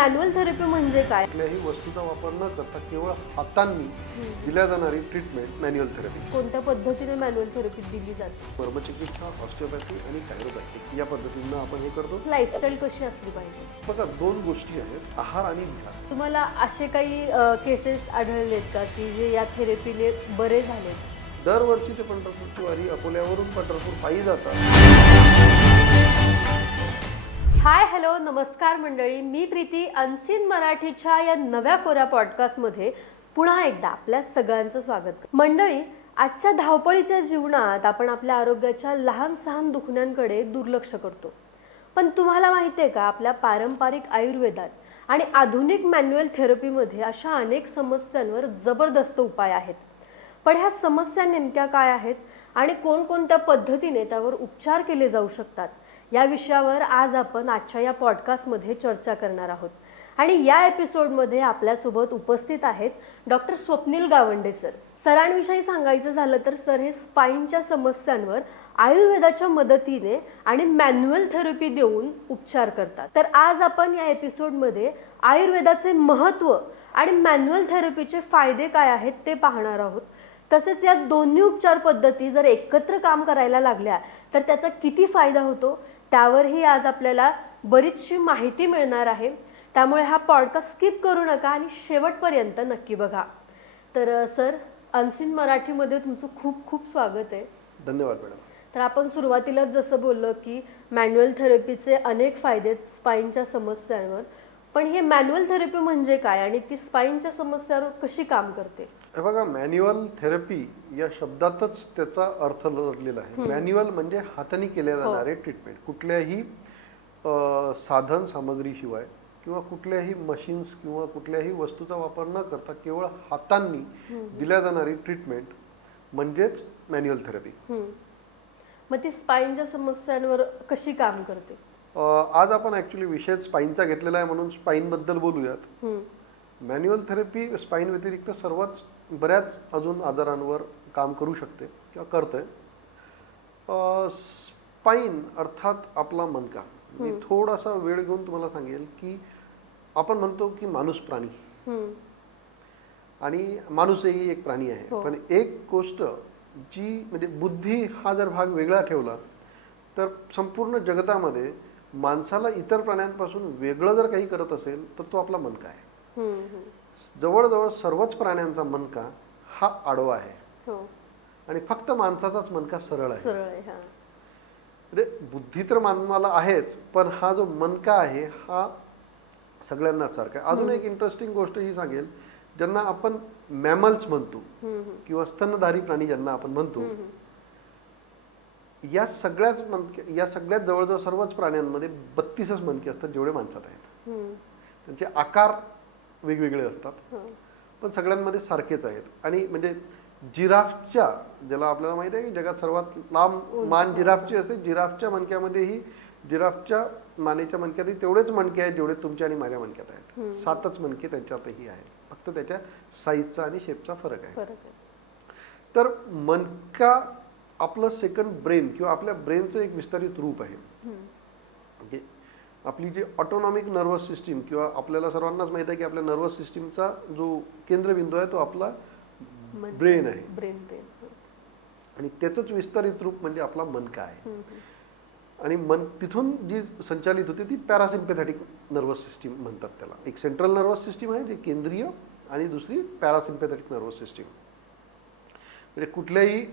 Manual therapy म्हणजे काय? कुठल्याही वस्तूचा वापर न करता केवळ हातांनी दिल्या जाणारी ट्रीटमेंट मॅन्युअल थेरपी. कोणत्या पद्धतीने मॅन्युअल थेरपी दिली जाते? कर्मचिकित्सा, ऑस्टिओपॅथी आणि कायरोप्रॅक्टिक या पद्धतीनं आपण हे करतो. लाईफस्टाईल कशी असली पाहिजे? बघा, दोन गोष्टी आहेत, आहार आणि ध्यान. तुम्हाला असे काही केसेस आढळलेत का की जे या थेरपीने बरे झालेत? दरवर्षी ते पंढरपूरची वारी अकोल्यावरून पंढरपूर पायी जातात. हाय हॅलो नमस्कार मंडळी, मी प्रीती. अनसीन मराठीच्या या नव्या कोऱ्या पॉडकास्टमध्ये पुन्हा एकदा आपल्या सगळ्यांचं स्वागत. मंडळी, आजच्या धावपळीच्या जीवनात आपण आपल्या आरोग्याच्या लहान सहान दुखण्यांकडे दुर्लक्ष करतो. पण तुम्हाला माहिती आहे का, आपल्या पारंपरिक आयुर्वेदात आणि आधुनिक मॅन्युअल थेरपीमध्ये अशा अनेक समस्यांवर जबरदस्त उपाय आहेत. पण ह्या समस्या नेमक्या काय आहेत आणि कोणकोणत्या पद्धतीने त्यावर उपचार केले जाऊ शकतात, या विषयावर आज आपण आजच्या या पॉडकास्टमध्ये चर्चा करणार आहोत. आणि या एपिसोडमध्ये आपल्यासोबत उपस्थित आहेत डॉक्टर स्वप्नील गावंडे सर. सरांविषयी सांगायचं झालं तर सर हे स्पाईनच्या समस्यांवर आयुर्वेदाच्या मदतीने आणि मॅन्युअल थेरपी देऊन उपचार करतात. तर आज आपण या एपिसोडमध्ये आयुर्वेदाचे महत्त्व आणि मॅन्युअल थेरपीचे फायदे काय आहेत ते पाहणार आहोत. तसेच या दोन्ही उपचार पद्धती जर एकत्र काम करायला लागल्या तर त्याचा किती फायदा होतो त्यावरही आज आपल्याला बरीचशी माहिती मिळणार आहे. त्यामुळे हा पॉडकास्ट स्किप करू नका आणि शेवटपर्यंत नक्की बघा. तर सर, अनसीन मराठीमध्ये तुमचं खूप खूप स्वागत आहे. धन्यवाद मॅडम. तर आपण सुरुवातीलाच जसं बोललो की मॅन्युअल थेरपीचे अनेक फायदे स्पाईनच्या समस्यांवर, पण हे मॅन्युअल थेरपी म्हणजे काय आणि ती स्पाईनच्या समस्यांवर कशी काम करते? हे बघा, मॅन्युअल थेरपी या शब्दातच त्याचा अर्थ दडलेला आहे. मॅन्युअल म्हणजे हाताने केल्या जाणारे ट्रीटमेंट. कुठल्याही साधन सामग्रीशिवाय किंवा कुठल्याही मशीन्स किंवा कुठल्याही वस्तूचा वापर न करता केवळ हातांनी दिल्या जाणारी ट्रीटमेंट म्हणजेच मॅन्युअल थेरपी. मग ती स्पाईनच्या समस्यांवर कशी काम करते? आज आपण ऍक्च्युली विषय स्पाईनचा घेतलेला आहे म्हणून स्पाईन बद्दल बोलूयात. मॅन्युअल थेरपी स्पाईन व्यतिरिक्त सर्वच बऱ्याच अजून आजारांवर काम करू शकते किंवा करते. स्पाईन अर्थात आपला मणका. मी थोडासा वेळ घेऊन तुम्हाला सांगेल की आपण म्हणतो की माणूस प्राणी आणि माणूसही एक प्राणी आहे. पण एक गोष्ट जी म्हणजे बुद्धी हा जर भाग वेगळा ठेवला तर संपूर्ण जगतामध्ये माणसाला इतर प्राण्यांपासून वेगळं जर काही करत असेल तर तो आपला मणका आहे. जवळजवळ सर्वच प्राण्यांचा मणका हा आडवा आहे आणि फक्त माणसाचाच मणका सरळ आहे. म्हणजे बुद्धी तर मानवाला आहेच, पण हा जो मणका आहे हा सगळ्यांना सारखा आहे. अजून एक इंटरेस्टिंग गोष्ट ही सांगेल, ज्यांना आपण मॅमल्स म्हणतो किंवा स्तनधारी प्राणी ज्यांना आपण म्हणतो, या सगळ्यात जवळजवळ सर्वच प्राण्यांमध्ये 32च मणके असतात जेवढे माणसात आहेत. त्यांचे आकार वेगवेगळे असतात पण सगळ्यांमध्ये सारखेच आहेत. आणि म्हणजे जिराफच्या, ज्याला आपल्याला माहिती आहे की जगात सर्वात लांब मान जिराफची असते, जिराफच्या मणक्यामध्येही जिराफच्या मानेच्या मणक्यातही तेवढेच मणके आहेत जेवढे तुमच्या आणि माझ्या मणक्यात आहेत. 7च मणके त्यांच्यातही आहेत, फक्त त्याच्या साईजचा आणि शेपचा फरक आहे. तर मणका आपलं सेकंड ब्रेन किंवा आपल्या ब्रेनचं एक विस्तारित रूप आहे. म्हणजे आपली जी ऑटोनॉमिक नर्वस सिस्टीम किंवा आपल्याला सर्वांनाच माहिती आहे की आपल्या नर्वस सिस्टीमचा जो केंद्रबिंदू आहे तो आपला ब्रेन आहे आणि त्याचंच विस्तारित रूप म्हणजे आपला मणका आहे. आणि तिथून जी संचालित होते ती पॅरासिम्पॅथेटिक नर्वस सिस्टीम म्हणतात त्याला. एक सेंट्रल नर्वस सिस्टीम आहे जी केंद्रीय आणि दुसरी पॅरासिम्पॅथेटिक नर्वस सिस्टीम. म्हणजे कुठल्याही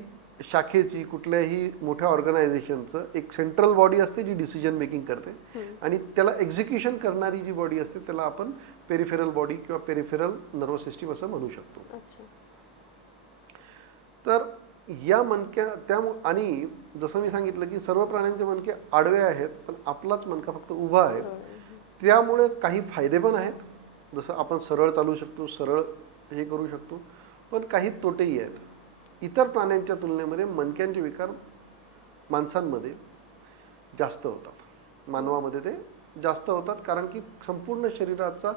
शाखेची, कुठल्याही मोठ्या ऑर्गनायझेशनचं एक सेंट्रल बॉडी असते जी डिसिजन मेकिंग करते आणि त्याला एक्झिक्युशन करणारी जी बॉडी असते त्याला आपण पेरिफेरल बॉडी किंवा पेरिफेरल नर्वस सिस्टीम असं म्हणू शकतो. तर या मणक्या आणि जसं मी सांगितलं की सर्व प्राण्यांचे मणके आडवे आहेत पण आपलाच मणका फक्त उभा आहे. त्यामुळे काही फायदे पण आहेत, जसं आपण सरळ चालू शकतो, सरळ हे करू शकतो, पण काही तोटेही आहेत. इतर प्राण्यांच्या तुलनेमध्ये मणक्यांचे विकार माणसांमध्ये जास्त होतात, मानवामध्ये ते जास्त होतात, कारण की संपूर्ण शरीराचा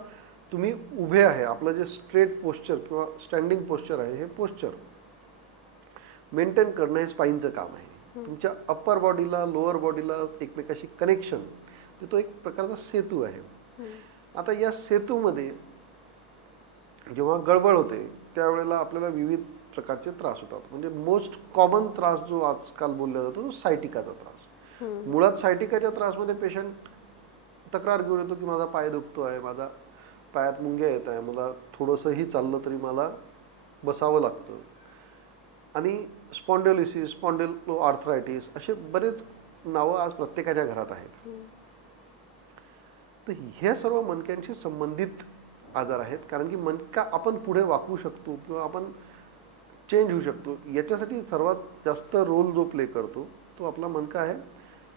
तुम्ही उभे आहे, आपलं जे स्ट्रेट पोस्चर किंवा स्टँडिंग पोस्चर आहे हे पोस्चर मेंटेन करणं हे स्पाईनचं काम आहे. तुमच्या अप्पर बॉडीला लोअर बॉडीला एकमेकाशी कनेक्शन, तो एक प्रकारचा सेतू आहे. आता या सेतूमध्ये जेव्हा गडबड होते त्यावेळेला आपल्याला विविध प्रकारचे त्रास होतात. म्हणजे मोस्ट कॉमन त्रास जो आजकाल बोलला जातो तो सायटिकाचा त्रास. मुळात सायटिकाच्या त्रासमध्ये पेशंट तक्रार घेऊन येतो की माझा पाय दुखतो आहे, माझा पायात मुंग्या येत आहे, मला थोडंसंही चाललं तरी मला बसावं लागतं. आणि स्पॉन्डिलोसिस, स्पॉन्डिलो आर्थरायटिस असे बरेच नावं आज प्रत्येकाच्या घरात आहेत. तर हे सर्व मणक्यांशी संबंधित आजार आहेत. कारण की मणका आपण पुढे वाकवू शकतो किंवा आपण चेंज होऊ शकतो. याच्यासाठी सर्वात जास्त रोल जो प्ले करतो तो आपला मणका आहे.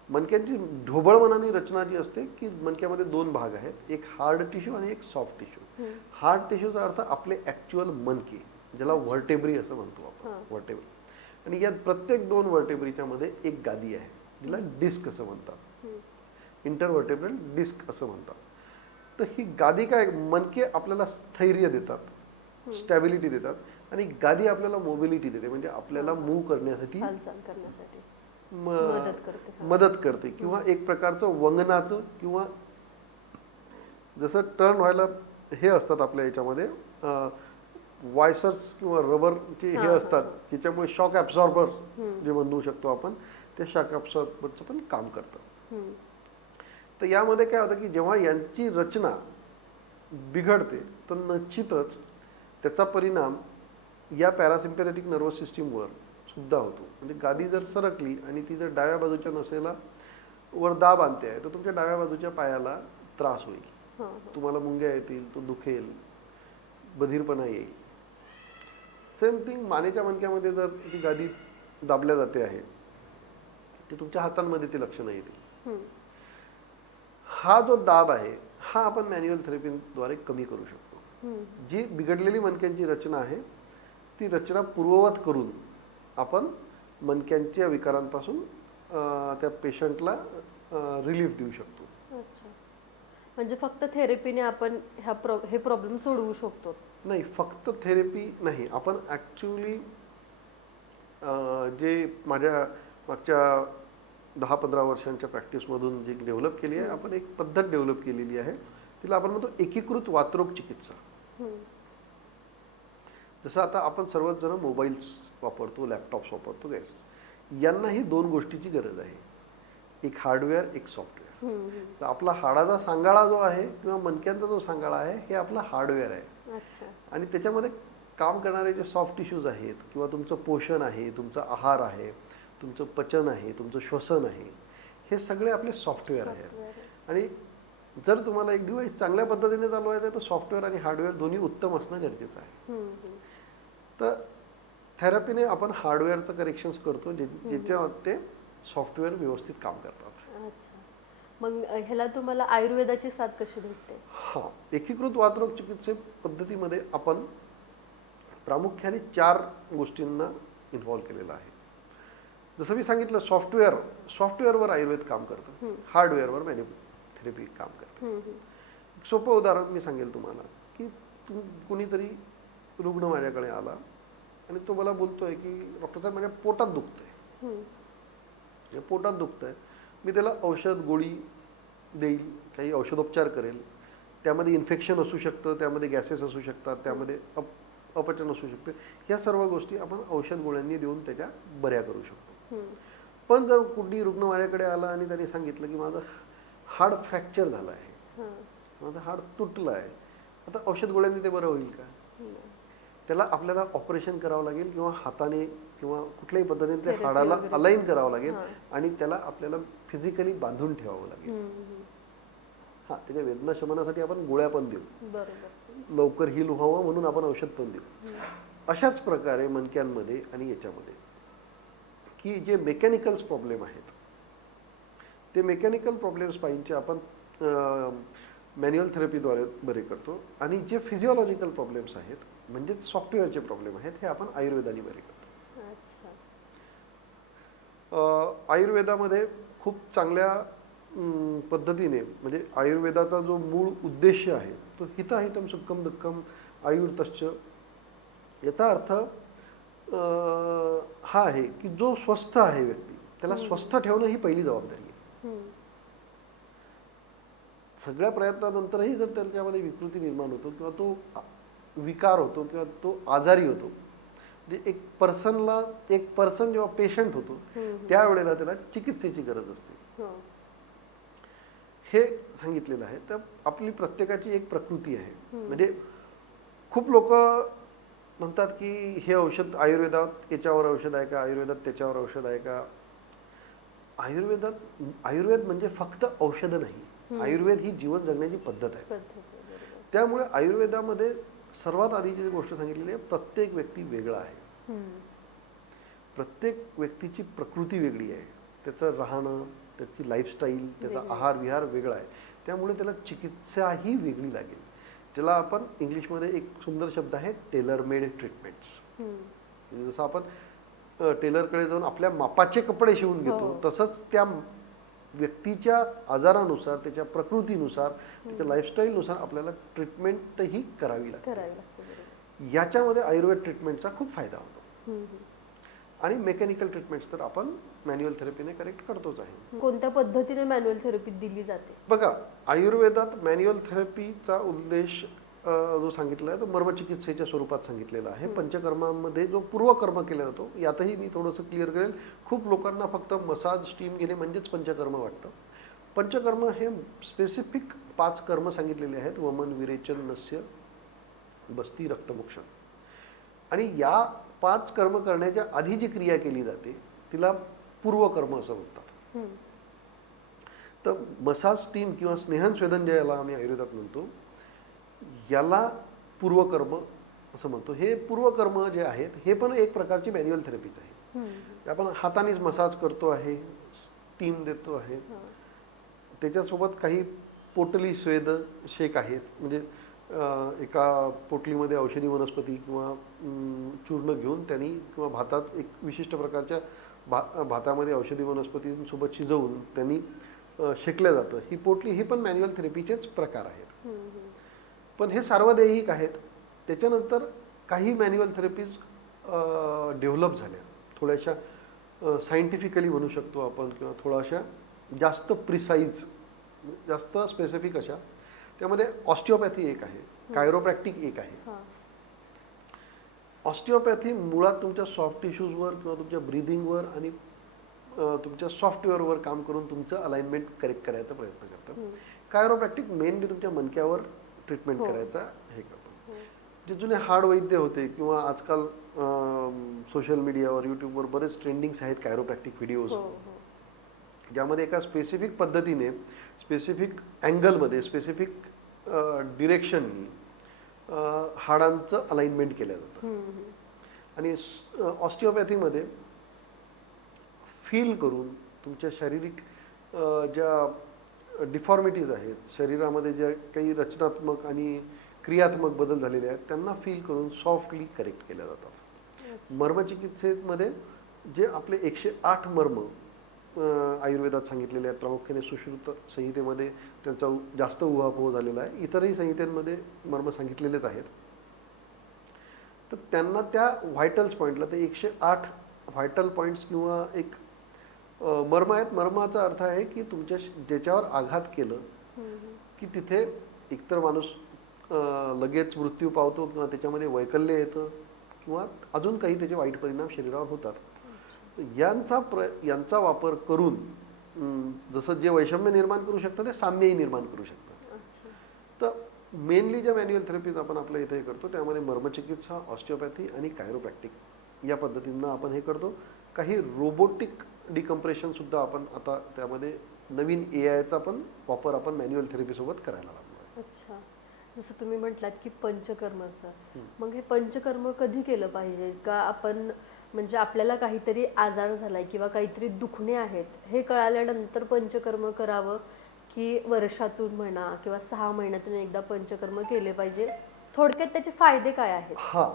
मणक्यांची ढोबळमानाने रचना जी असते की मणक्यामध्ये दोन भाग आहेत, एक हार्ड टिश्यू आणि एक सॉफ्ट टिश्यू. हार्ड टिश्यूचा अर्थ आपले ऍक्च्युअल मणके, ज्याला व्हर्टेब्री असं म्हणतो आपण, व्हर्टेब्री. आणि यात प्रत्येक दोन व्हर्टेब्रीच्या मध्ये एक गादी आहे, जिला डिस्क असं म्हणतात, इंटरव्हर्टेब्रल डिस्क असं म्हणतात. तर ही गादी काय, मणके आपल्याला स्थैर्य देतात, स्टॅबिलिटी देतात, आणि गादी आपल्याला मोबिलिटी देते, म्हणजे आपल्याला मूव्ह करण्यासाठी मदत करते. किंवा एक प्रकारचं वंगनाचं, किंवा जसं टर्न व्हायला हे असतात आपल्या याच्यामध्ये वायसर्स किंवा रबरचे हे असतात, ज्याच्यामुळे शॉक ऍब्सॉर्बर जे म्हणू शकतो आपण, ते शॉक ऍब्सॉर्बरचं पण काम करतं. तर यामध्ये काय होतं की जेव्हा यांची रचना बिघडते तर निश्चितच त्याचा परिणाम या पॅरासिम्पॅथेटिक नर्वस सिस्टीमवर सुद्धा होतो. म्हणजे गादी जर सरकली आणि ती जर डाव्या बाजूच्या नसेला वर दाब आणते आहे, तर तुमच्या डाव्या बाजूच्या पायाला त्रास होईल, तुम्हाला मुंग्या येतील, तो दुखेल, बधीरपणा येईल. सेम थिंग मानेच्या मणक्यामध्ये जर ती गादी दाबल्या जाते आहे, ते तुमच्या हातांमध्ये ती लक्षणं येतील. हा जो दाब आहे हा आपण मॅन्युअल थेरपीद्वारे कमी करू शकतो. जी बिघडलेली मणक्यांची रचना आहे ती रचना पूर्ववत करून आपण मणक्यांच्या विकारांपासून त्या पेशंटला रिलीफ देऊ शकतो. म्हणजे फक्त थेरपीने आपण हे प्रॉब्लेम सोडवू शकतो? नाही, फक्त थेरपी नाही. आपण ऍक्च्युअली जे माझ्या मागच्या 10-15 वर्षांच्या प्रॅक्टिसमधून जी डेव्हलप केली आहे, आपण एक पद्धत डेव्हलप केलेली आहे, तिला आपण म्हणतो एकीकृत वातरोग चिकित्सा. जसं आता आपण सर्वच जण मोबाईल्स वापरतो, लॅपटॉप्स वापरतो, यांनाही दोन गोष्टीची गरज आहे, एक हार्डवेअर, एक सॉफ्टवेअर. तर आपला हाडाचा सांगाळा जो आहे किंवा मणक्यांचा जो सांगाळा आहे हे आपला हार्डवेअर आहे. आणि त्याच्यामध्ये काम करणारे जे सॉफ्ट टिश्यूज आहेत किंवा तुमचं पोषण आहे, तुमचा आहार आहे, तुमचं पचन आहे, तुमचं श्वसन आहे, हे सगळे आपले सॉफ्टवेअर आहेत. आणि जर तुम्हाला एक डिव्हाइस चांगल्या पद्धतीने चालवायचं आहे तर सॉफ्टवेअर आणि हार्डवेअर दोन्ही उत्तम असणं गरजेचं आहे. तर थेरपीने आपण हार्डवेअरचं करेक्शन्स करतो ज्याच्या ते सॉफ्टवेअर व्यवस्थित काम करतात. मग ह्याला तुम्हाला आयुर्वेदाची साथ कशी भेटते? एकीकृत वातरोग चिकित्से पद्धतीमध्ये आपण प्रामुख्याने 4 गोष्टींना इन्व्हॉल्व केलेला आहे. जसं मी सांगितलं, सॉफ्टवेअरवर आयुर्वेद काम करतं, हार्डवेअरवर मॅन्युअल थेरपी काम करतं. सोपं उदाहरण मी सांगेल तुम्हाला की कुणीतरी रुग्ण माझ्याकडे आला आणि तो मला बोलतोय की डॉक्टर साहेब माझ्या पोटात दुखतंय, पोटात दुखतंय. मी त्याला औषध गोळी देईल, काही औषधोपचार करेल, त्यामध्ये इन्फेक्शन असू शकतं, त्यामध्ये गॅसेस असू शकतात, त्यामध्ये अपचन असू शकते. ह्या सर्व गोष्टी आपण औषध गोळ्यांनी देऊन त्याच्या बऱ्या करू शकतो. पण जर कुठली रुग्ण माझ्याकडे आला आणि त्यांनी सांगितलं की माझं हाड फ्रॅक्चर झालं आहे, माझं हाड तुटलं आहे, आता औषध गोळ्यांनी ते बरं होईल का? त्याला आपल्याला ऑपरेशन करावं लागेल किंवा हाताने किंवा कुठल्याही पद्धतीने त्या हाडाला अलाइन करावं लागेल आणि त्याला आपल्याला फिजिकली बांधून ठेवावं लागेल. त्याच्या वेदना शमनासाठी आपण गोळ्या पण देऊ, लवकर हील व्हावं म्हणून आपण औषध पण देऊ. अशाच प्रकारे मणक्यांमध्ये आणि याच्यामध्ये की जे मेकॅनिकल प्रॉब्लेम आहेत ते मेकॅनिकल प्रॉब्लेम स्पाईनचे आपण मॅन्युअल थेरपीद्वारे बरे करतो. आणि जे फिजिओलॉजिकल प्रॉब्लेम्स आहेत म्हणजे सॉफ्टवेअरचे प्रॉब्लेम आहेत हे आपण आयुर्वेदाने बरे करतो. आयुर्वेदामध्ये खूप चांगल्या पद्धतीने, म्हणजे आयुर्वेदाचा जो मूळ उद्देश आहे तो हिताहितम सुखम दुःखम आयुर्तश्च, याचा अर्थ हा आहे की जो स्वस्थ आहे व्यक्ती त्याला स्वस्थ ठेवणं ही पहिली जबाबदारी आहे. सगळ्या प्रयत्नानंतरही जर त्याच्यामध्ये विकृती निर्माण होतो किंवा तो विकार होतो किंवा तो आजारी होतो, म्हणजे एक पर्सन जेव्हा पेशंट होतो त्यावेळेला त्याला चिकित्सेची गरज असते. हे सांगितलेलं आहे. तर आपली प्रत्येकाची एक प्रकृती आहे. म्हणजे खूप लोक म्हणतात की हे औषध आयुर्वेदात याच्यावर औषध आहे का, आयुर्वेदात त्याच्यावर औषध आहे का. आयुर्वेद म्हणजे फक्त औषध नाही, आयुर्वेद ही जीवन जगण्याची पद्धत आहे. त्यामुळे आयुर्वेदामध्ये सर्वात आधी जी गोष्ट सांगितलेली आहे, प्रत्येक व्यक्ती वेगळा आहे. प्रत्येक व्यक्तीची प्रकृती वेगळी आहे, त्याचं राहणं, त्याची लाईफस्टाईल, त्याचा आहार विहार वेगळा आहे. त्यामुळे त्याला चिकित्साही वेगळी लागेल, ज्याला आपण इंग्लिशमध्ये एक सुंदर शब्द आहे टेलर मेड ट्रीटमेंट्स. जसं आपण टेलरकडे जाऊन आपल्या मापाचे कपडे शिवून घेतो, तसंच त्या व्यक्तीच्या आजारानुसार, त्याच्या प्रकृतीनुसार, त्याच्या लाईफस्टाईलनुसार आपल्याला ट्रीटमेंटही करावी लागते. याच्यामध्ये आयुर्वेद ट्रीटमेंटचा खूप फायदा होतो. आणि मेकॅनिकल ट्रीटमेंट्स तर आपण मॅन्युअल थेरपीने करेक्ट करतोच आहे. कोणत्या पद्धतीने मॅन्युअल थेरपी दिली जाते? बघा, आयुर्वेदात मॅन्युअल थेरपीचा उद्देश जो सांगितला आहे तो मर्मचिकित्सेच्या स्वरूपात सांगितलेला आहे. पंचकर्मामध्ये जो पूर्वकर्म केला जातो, यातही मी थोडंसं क्लिअर करेल. खूप लोकांना फक्त मसाज स्टीम घेणे म्हणजेच पंचकर्म वाटतं. पंचकर्म हे स्पेसिफिक 5 कर्म सांगितलेले आहेत. वमन, विरेचन, नस्य, बस्ती, रक्तमोक्षण. आणि या 5 कर्म करण्याच्या आधी जी क्रिया केली जाते तिला पूर्वकर्म असं म्हणतात. तर मसाज स्टीम किंवा स्नेहन स्वेदन ज्याला आम्ही आयुर्वेदात म्हणतो, याला पूर्वकर्म असं म्हणतो. हे पूर्वकर्म जे आहेत हे पण एक प्रकारची मॅन्युअल थेरपीच आहे. आपण हातानेच मसाज करतो आहे, स्टीम देतो आहे. त्याच्यासोबत काही पोटली स्वेद शेक आहेत. म्हणजे एका पोटलीमध्ये औषधी वनस्पती किंवा चूर्ण घेऊन त्यांनी किंवा भातात एक विशिष्ट प्रकारच्या भातामध्ये औषधी वनस्पतींसोबत शिजवून त्यांनी शेकलं जातं. ही पोटली, ही पण मॅन्युअल थेरपीचेच प्रकार आहेत. पण हे सार्वदेहिक आहेत. त्याच्यानंतर काही मॅन्युअल थेरपीज डेव्हलप झाल्या, थोड्याशा सायंटिफिकली म्हणू शकतो आपण, किंवा थोड्याशा जास्त प्रिसाईज, जास्त स्पेसिफिक अशा. त्यामध्ये ऑस्टिओपॅथी एक आहे, कायरोप्रॅक्टिक एक आहे. ऑस्टिओपॅथी मुळात तुमच्या सॉफ्ट टिश्यूजवर किंवा तुमच्या ब्रीदिंगवर आणि तुमच्या सॉफ्टवेअरवर काम करून तुमचं अलाइनमेंट करेक्ट करायचा प्रयत्न करतात. कायरोप्रॅक्टिक मेनली तुमच्या मणक्यावर ट्रीटमेंट करायचा हे करतो. जे जुने हाड वैद्य होते किंवा आजकाल सोशल मीडियावर, यूट्यूबवर बरेच ट्रेंडिंग्स आहेत कायरोप्रॅक्टिक व्हिडिओज, ज्यामध्ये एका स्पेसिफिक पद्धतीने, स्पेसिफिक अँगलमध्ये, स्पेसिफिक डिरेक्शननी हाडांचं अलाइनमेंट केलं जातं. आणि ऑस्टिओपॅथीमध्ये फील करून तुमच्या शारीरिक ज्या डिफॉर्मिटीज आहेत, शरीरामध्ये ज्या काही रचनात्मक आणि क्रियात्मक बदल झालेले आहेत, त्यांना फील करून सॉफ्टली करेक्ट केल्या जातात. मर्मचिकित्सेमध्ये जे आपले 108 मर्म आयुर्वेदात सांगितलेले आहेत, प्रामुख्याने सुश्रुत संहितेमध्ये त्यांचा जास्त उहापोह झालेला आहे. इतरही संहितेमध्ये मर्म सांगितलेलेच आहेत. तर त्यांना त्या व्हायटल्स पॉईंटला, ते 108 व्हायटल पॉईंट्स किंवा एक मर्म आहेत. मर्माचा अर्थ आहे की तुमच्या ज्याच्यावर आघात केलं की तिथे एकतर माणूस लगेच मृत्यू पावतो किंवा त्याच्यामध्ये वैकल्य येतं किंवा अजून काही त्याचे वाईट परिणाम शरीरावर होतात. यांचा वापर करून जसं जे वैषम्य निर्माण करू शकतं ते साम्यही निर्माण करू शकतं. तर मेनली ज्या मॅन्युअल थेरपीज आपण आपल्या इथे करतो त्यामध्ये मर्मचिकित्सा, ऑस्टिओपॅथी आणि कायरोप्रॅक्टिक या पद्धतीनं आपण हे करतो. काही रोबोटिक डिकम्प्रेशन सुद्धा आपण आता त्यामध्ये नवीन AIचा पण वापर आपण मॅन्युअल थेरपी सोबत करायला लागलो. अच्छा, जसं तुम्ही म्हटलात की पंचकर्माचं, मग हे पंचकर्म कधी केलं पाहिजे? का आपण म्हणजे आपल्याला काहीतरी आजार झालाय किंवा काहीतरी दुखणे आहेत हे कळाल्यानंतर पंचकर्म करावं, की वर्षातून म्हणा किंवा 6 महिन्यातून एकदा पंचकर्म केले पाहिजे? थोडक्यात त्याचे फायदे काय आहेत? हा,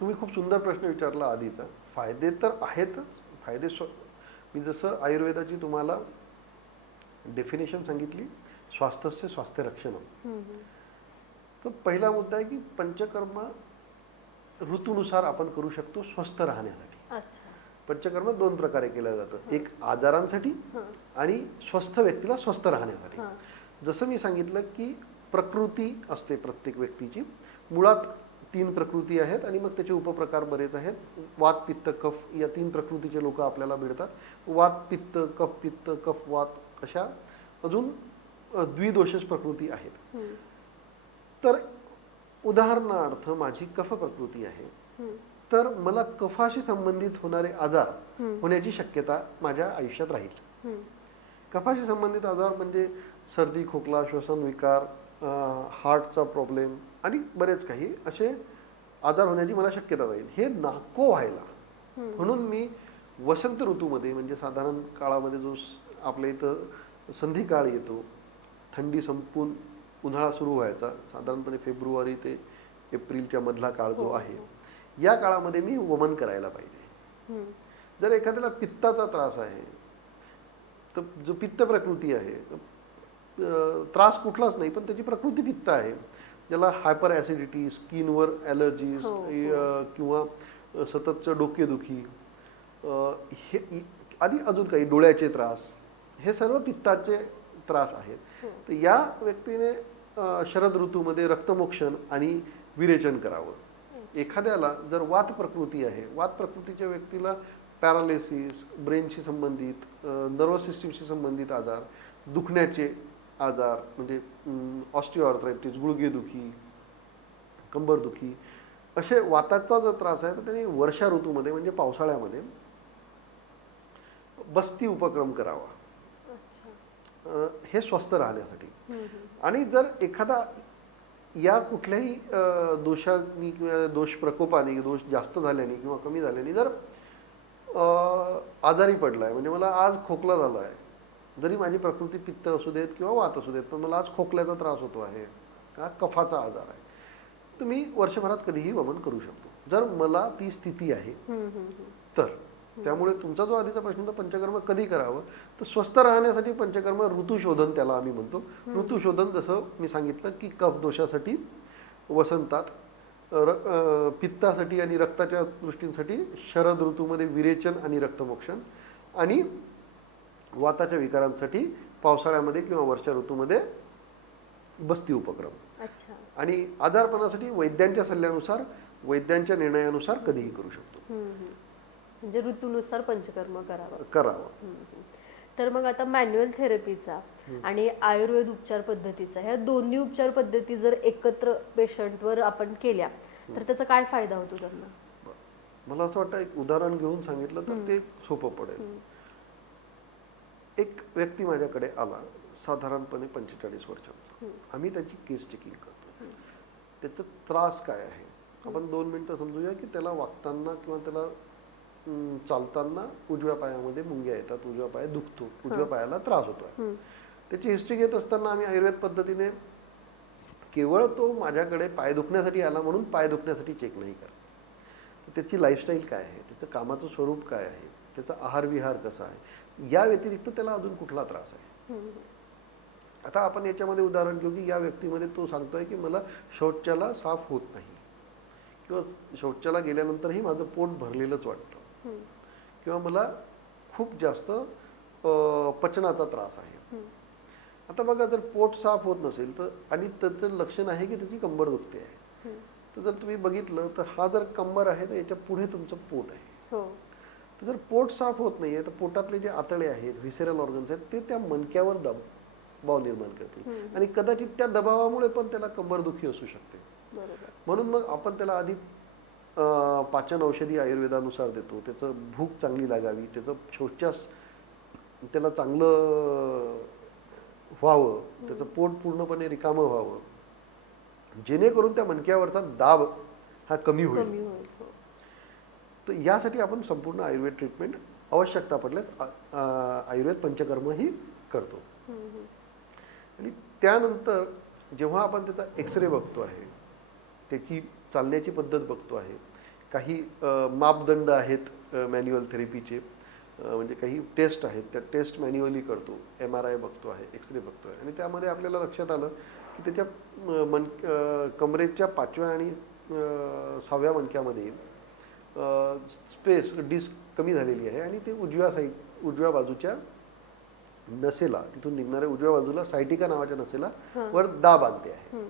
तुम्ही खूप सुंदर प्रश्न विचारला आधीचा. फायदे तर आहेतच. फायदे मी जसं आयुर्वेदाची तुम्हाला डेफिनेशन सांगितली, स्वास्थ्यस्य स्वास्थ्य रक्षणम. तर पहिला मुद्दा आहे की पंचकर्म ऋतूनुसार आपण करू शकतो स्वस्थ राहण्यासाठी. पंचकर्म 2 प्रकारे केलं जातं, एक आजारांसाठी आणि स्वस्थ व्यक्तीला स्वस्थ राहण्यासाठी. जसं मी सांगितलं की प्रकृती असते प्रत्येक व्यक्तीची. मुळात 3 प्रकृती आहेत आणि मग त्याचे उपप्रकार बरेच आहेत. वात पित्त कफ या 3 प्रकृतीचे लोक आपल्याला मिळतात. वात पित्त कफ वात अशा अजून द्विदोषज प्रकृती आहेत. तर उदाहरणार्थ माझी कफ प्रकृती आहे, तर मला कफाशी संबंधित होणारे आजार होण्याची शक्यता माझ्या आयुष्यात राहील. कफाशी संबंधित आजार म्हणजे सर्दी, खोकला, श्वसन विकार, हार्टचा प्रॉब्लेम आणि बरेच काही असे आजार होण्याची मला शक्यता राहील. हे नको व्हायला म्हणून मी वसंत ऋतूमध्ये म्हणजे साधारण काळामध्ये जो आपल्या इथं संधी काळ येतो, थंडी संपून उन्हाळा सुरू व्हायचा, साधारणपणे फेब्रुवारी ते एप्रिलच्या मधला काळ जो आहे, या काळामध्ये मी वमन करायला पाहिजे. जर एखाद्याला पित्ताचा त्रास आहे, तर जो पित्त प्रकृती आहे, त्रास कुठलाच नाही पण त्याची प्रकृती पित्त आहे, ज्याला हायपर ॲसिडिटी, स्किनवर ॲलर्जीज किंवा सततचं डोकेदुखी हे आणि अजून काही डोळ्याचे त्रास, हे सर्व पित्ताचे त्रास आहेत. तर या व्यक्तीने शरद ऋतूमध्ये रक्तमोक्षण आणि विरेचन करावं. एखाद्याला जर वात प्रकृती आहे, वात प्रकृतीच्या व्यक्तीला पॅरालिसिस, ब्रेनशी संबंधित, नर्वस सिस्टीमशी संबंधित आजार, दुखण्याचे आजार म्हणजे ऑस्टिओआर्थरायटिस, गुडघेदुखी, कंबरदुखी असे वाताचा जर त्रास आहे तर त्यांनी वर्षा ऋतूमध्ये म्हणजे पावसाळ्यामध्ये बस्ती उपक्रम करावा, हे स्वस्थ राहण्यासाठी. आणि जर एखादा या कुठल्याही दोषांनी किंवा दोष प्रकोपाने, दोष जास्त झाल्याने किंवा कमी झाल्याने जर आजारी पडलाय, म्हणजे मला आज खोकला झाला आहे, जरी माझी प्रकृती पित्त असू देत किंवा वात असू देत, पण मला आज खोकल्याचा त्रास होतो आहे, कफाचा आजार आहे, तर मी वर्षभरात कधीही वमन करू शकतो जर मला ती स्थिती आहे तर. त्यामुळे तुमचा जो आधीचा प्रश्न होता पंचकर्म कधी करावं, तर स्वस्थ राहण्यासाठी पंचकर्म ऋतुशोधन त्याला आम्ही म्हणतो. ऋतुशोधन जसं मी सांगितलं की कफ दोषासाठी वसंतात, पित्तासाठी आणि रक्ताच्या दृष्टींसाठी शरद ऋतूमध्ये विरेचन आणि रक्तमोक्षण, आणि वाताच्या विकारांसाठी पावसाळ्यामध्ये किंवा वर्षा ऋतूमध्ये बस्ती उपक्रम. आणि आजारपणासाठी वैद्यांच्या सल्ल्यानुसार, वैद्यांच्या निर्णयानुसार कधीही करू शकतो. म्हणजे ऋतूनुसार पंचकर्म करावं. तर मग आता मॅन्युअल थेरपीचा आणि आयुर्वेद उपचार पद्धतीचा, ह्या दोन्ही उपचार पद्धती जर एकत्र पेशंटवर आपण केल्या तर त्याचा काय फायदा होतो त्यांना? मला असं वाटतं एक उदाहरण घेऊन सांगितलं तर ते सोपं पडेल. एक व्यक्ती माझ्याकडे आला, साधारणपणे 45 वर्षांचा. आम्ही त्याची केस चेकिंग करतो. त्याचा त्रास काय आहे आपण 2 मिनिटं समजूया की त्याला वागताना किंवा त्याला चालताना उजव्या पायामध्ये मुंग्या येतात, उजव्या पाय दुखतो, उजव्या पायाला त्रास होतोय. त्याची हिस्ट्री घेत असताना आम्ही आयुर्वेद पद्धतीने केवळ तो माझ्याकडे पाय दुखण्यासाठी आला म्हणून पाय दुखण्यासाठी चेक नाही करत. त्याची लाईफस्टाईल काय आहे, त्याचं कामाचं स्वरूप काय आहे, त्याचा आहार विहार कसा आहे, या व्यतिरिक्त त्याला अजून कुठला त्रास आहे. आता आपण याच्यामध्ये उदाहरण घेऊ की या व्यक्तीमध्ये तो सांगतोय की मला शौचाला साफ होत नाही किंवा शौचाला गेल्यानंतरही माझं पोट भरलेलंच वाटतं किंवा मला खूप जास्त पचनाचा त्रास आहे. आता बघा, जर पोट साफ होत नसेल तर, आणि त्याचं लक्षण आहे की त्याची कंबर दुखते आहे, तर जर तुम्ही बघितलं तर हा जर कंबर आहे तर याच्या पुढे तुमचं पोट आहे. तर जर पोट साफ होत नाहीये तर पोटातले जे आतडे आहेत, व्हिसेरल ऑर्गन्स आहेत, ते त्या मणक्यावर दबाव निर्माण करतील आणि कदाचित त्या दबावामुळे पण त्याला कंबरदुखी असू शकते. म्हणून मग आपण त्याला आधी पाचन औषधी आयुर्वेदानुसार देतो. त्याचं भूक चांगली लागावी, त्याचं शौचास त्याला चांगलं व्हावं, त्याचं पोट पूर्णपणे रिकामं व्हावं, जेणेकरून त्या मणक्यावरचा दाब हा कमी होईल. तर यासाठी आपण संपूर्ण आयुर्वेद ट्रीटमेंट आवश्यकता पडल्यास आयुर्वेद पंचकर्म ही करतो. आणि त्यानंतर जेव्हा आपण त्याचा एक्सरे बघतो आहे, त्याची चालण्याची पद्धत बघतो आहे, काही मापदंड आहेत मॅन्युअल थेरपीचे, म्हणजे काही टेस्ट आहेत, त्या टेस्ट मॅन्युअली करतो, MRI बघतो आहे, एक्सरे बघतो आहे, आणि त्यामध्ये आपल्याला लक्षात आलं की त्याच्या कमरेच्या 5व्या आणि 6व्या मणक्यामध्ये स्पेस डिस्क कमी झालेली आहे आणि ते उजव्या बाजूच्या नसेला, तिथून निघणाऱ्या उजव्या बाजूला सायटिका नावाच्या नसेला वर दाब आणते आहे.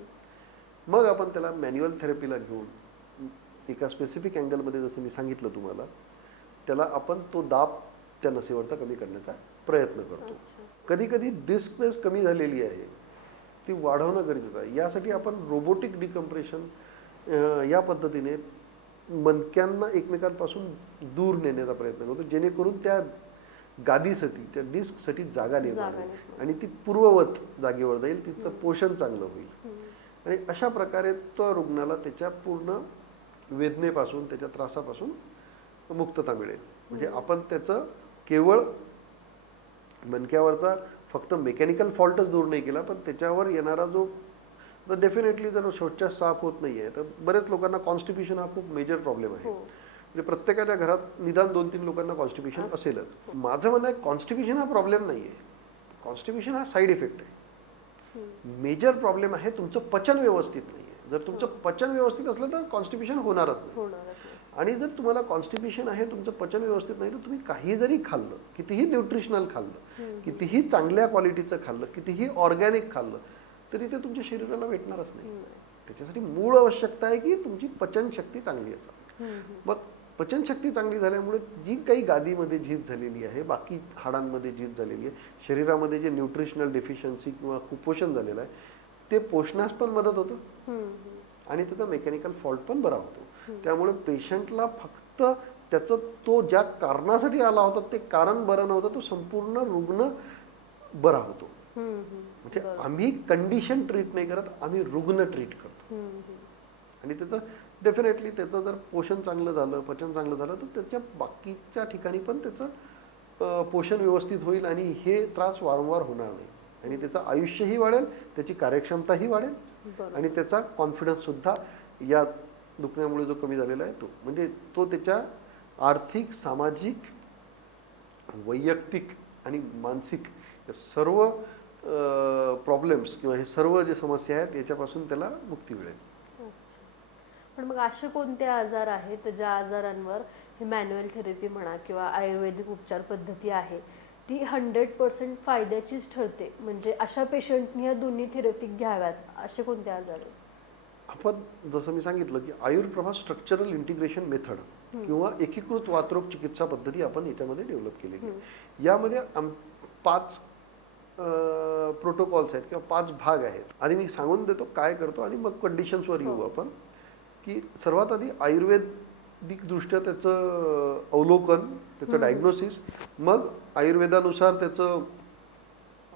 मग आपण त्याला मॅन्युअल थेरपीला घेऊन एका स्पेसिफिक अँगलमध्ये, जसं मी सांगितलं तुम्हाला, त्याला आपण तो दाब त्या नसेवरचा कमी करण्याचा प्रयत्न करतो. कधी कधी डिस्क पेस कमी झालेली आहे, ती वाढवणं गरजेचं आहे. यासाठी आपण रोबोटिक डिकम्प्रेशन या पद्धतीने मणक्यांना एकमेकांपासून दूर नेण्याचा प्रयत्न करतो, जेणेकरून त्या गादीसाठी, त्या डिस्कसाठी जागा निर्माण होईल आणि ती पूर्ववत जागेवर जाईल, तिचं पोषण चांगलं होईल. आणि अशा प्रकारे तो रुग्णाला त्याच्या पूर्ण वेदनेपासून, त्याच्या त्रासापासून मुक्तता मिळेल. म्हणजे आपण त्याचं केवळ मणक्यावरचा फक्त मेकॅनिकल फॉल्टच दूर नाही केला, पण त्याच्यावर येणारा जो डेफिनेटली जर शौचास साफ होत नाहीये, तर बरेच लोकांना कॉन्स्टिप्युशन हा खूप मेजर प्रॉब्लेम आहे. म्हणजे प्रत्येकाच्या घरात निदान 2-3 लोकांना कॉन्स्टिप्युशन असेलच. माझं म्हणणं आहे कॉन्स्टिप्युशन हा प्रॉब्लेम नाहीये, कॉन्स्टिप्युशन हा साईड इफेक्ट आहे. मेजर प्रॉब्लेम आहे तुमचं पचन व्यवस्थित नाहीये. जर तुमचं पचन व्यवस्थित असलं तर कॉन्स्टिप्युशन होणारच नाही. आणि जर तुम्हाला कॉन्स्टिप्युशन आहे, तुमचं पचन व्यवस्थित नाही, तर तुम्ही काही जरी खाल्लं, कितीही न्यूट्रिशनल खाल्लं, कितीही चांगल्या क्वालिटीचं खाल्लं, कितीही ऑर्गॅनिक खाल्लं, तरी ते तुमच्या शरीराला भेटणारच नाही. त्याच्यासाठी मूळ आवश्यकता आहे की तुमची पचनशक्ती चांगली असावी. मग पचनशक्ती चांगली झाल्यामुळे जी काही गादीमध्ये झीज झालेली आहे, बाकी हाडांमध्ये झीज झालेली आहे, शरीरामध्ये जे न्यूट्रिशनल डेफिशियन्सी किंवा कुपोषण झालेलं आहे, ते पोषणास पण मदत होतं आणि त्याचा मेकॅनिकल फॉल्ट पण बरा होतो. त्यामुळे पेशंटला फक्त त्याचं तो ज्या कारणासाठी आला होता ते कारण बरं नव्हतं, तो संपूर्ण रुग्ण बरा होतो. म्हणजे आम्ही कंडिशन ट्रीट नाही करत, आम्ही रुग्ण ट्रीट करतो. आणि त्याचं डेफिनेटली त्याचं जर पोषण चांगलं झालं, पचन चांगलं झालं, तर त्याच्या बाकीच्या ठिकाणी पण त्याचं पोषण व्यवस्थित होईल आणि हे त्रास वारंवार होणार नाही. आणि त्याचं आयुष्यही वाढेल, त्याची कार्यक्षमताही वाढेल आणि त्याचा कॉन्फिडन्स सुद्धा या दुखण्यामुळे जो कमी झालेला आहे तो, म्हणजे तो त्याच्या आर्थिक, सामाजिक, वैयक्तिक आणि मानसिक सर्व प्रॉब्लेम्स किंवा हे सर्व जे समस्या आहेत याच्यापासून त्याला मुक्ती मिळेल. पण मग असे कोणते आजार आहेत ज्या आजारांवर हे मॅन्युअल थेरपी म्हणा किंवा आयुर्वेदिक उपचार पद्धती आहे ती 100% फायद्याचीच ठरते, म्हणजे अशा पेशंटनी या दोन्ही थेरपी घ्याव्याच, असे कोणते आजार आहेत? आपण जसं मी सांगितलं की आयुर्प्रभा स्ट्रक्चरल इंटिग्रेशन मेथड किंवा एकीकृत वातरोग चिकित्सा पद्धती आपण याच्यामध्ये डेव्हलप केलेली आहे. यामध्ये 5 प्रोटोकॉल्स आहेत किंवा 5 भाग आहेत. आधी मी सांगून देतो काय करतो आणि मग कंडिशन्सवर येऊ आपण. की सर्वात आधी आयुर्वेदिक दृष्ट्या त्याचं अवलोकन, त्याचं डायग्नोसिस, मग आयुर्वेदानुसार त्याचं